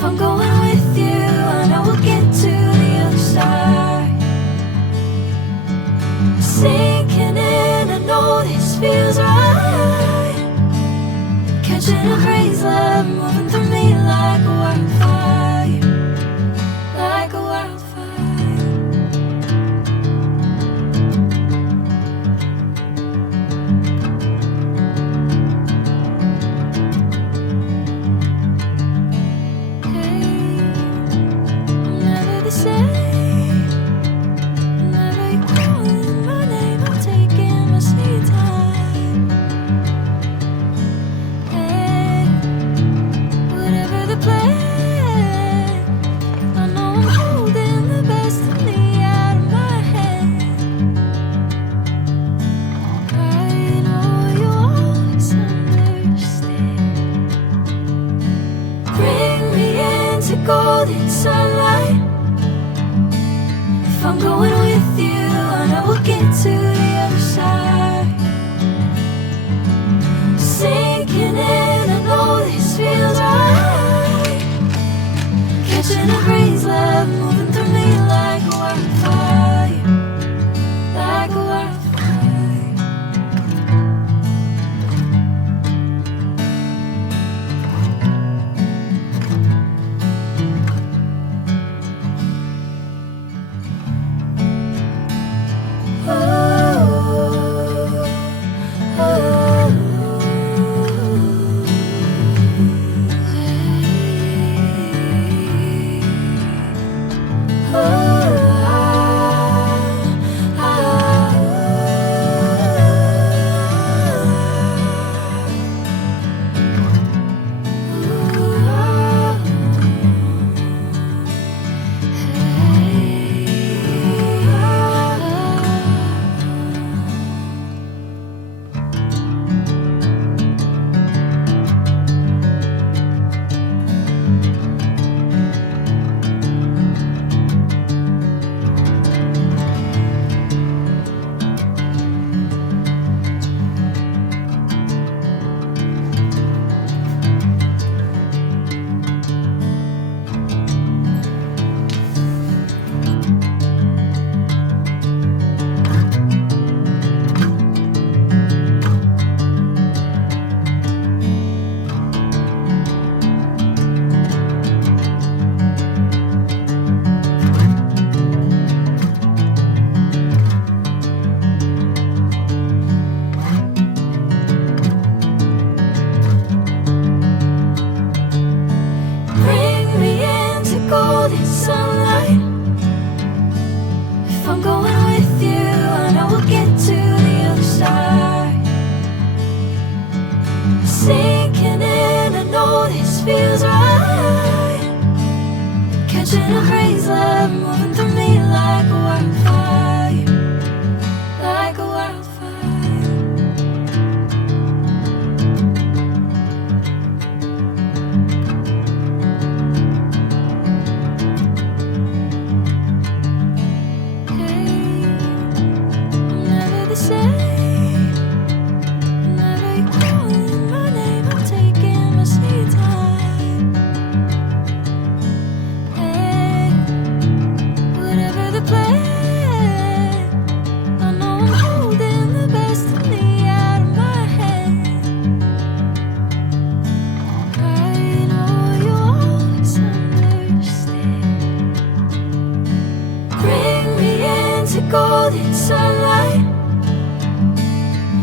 If I'm going with you, I know we'll get to the other side. Sinking in, I know this feels right. Catching a breeze, love moving through me like a wildfire, like a wildfire. Golden sunlight. If I'm going with you, I know we'll get to the other side. Sinking in, I know this feels right. Catching a breeze, love moving through me like a wildfire, like a wildfire. Golden sunlight. If I'm going with you, I know we'll get to the other side. Sinking in, I know this feels right. Catching a breeze, love moving through me like a wildfire, like a wildfire. Golden sunlight.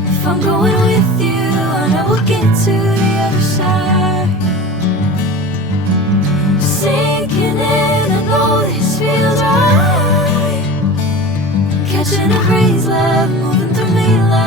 If I'm going with you, I know we'll get to the other side. Sinking in, I know this feels right. Catching a breeze, love moving through me like